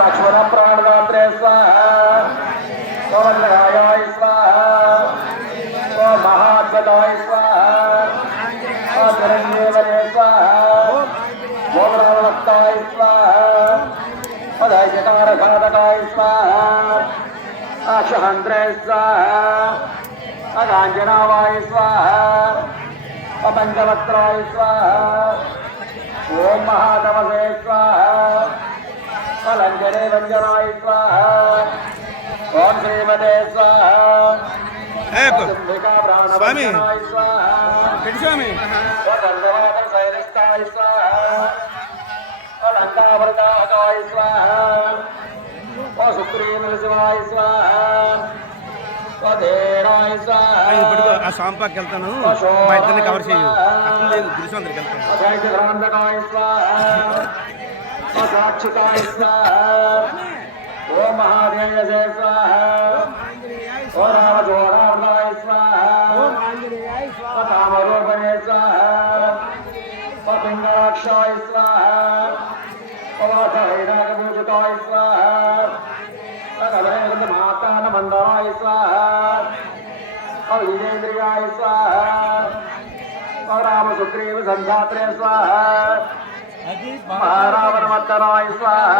लक्ष्मण प्राणदात्रे स्वाहा वल्लभाय स्वाहा महाद्भुताय स्वाहा शरण्येवरे स्वाहा भोगरावक्ताय स्वाहा अधैर्यकारघातकाय स्वाहा अक्षहन्त्रे स्वाहा अगाञ्जनावाय स्वाहा अपञ्चवक्त्राय स्वाहा ओम महातपसे स्वाहा अलंजने वंजनाय स्वाहा ओम श्रीमते स्वाहा चंद्रिका प्राणवंजनाय स्वाहा स्वामी वदंडवादशैलस्ताय स्वाहा अलंकावरदाकाय स्वाहा ओ सुग्रीवशिवाय स्वाहा స్వధేరాయ ఇప్పుడు ఆ సాంపాకి వెళ్తాను మా ఇద్దరిని కవర్ చేయు అట్లా గురుసందరికి వెళ్తాను అజైగ్రాంధకాయ స్వాహా సాక్షికాయ స్వాహా ఓం మహాదేవసే స్వాహా ఓ రామజోరాయ స్వాహా కామరూపణే స్వాహా పింగళాక్షాయ స్వాహా వాసైరాగభూషితాయ స్వాహా मातानमंदाय स्वाहा अविजेन्द्रियाय स्वाहा राम सुग्रीव संधात्रे स्वाहा महारावण मत्तराय स्वाहा।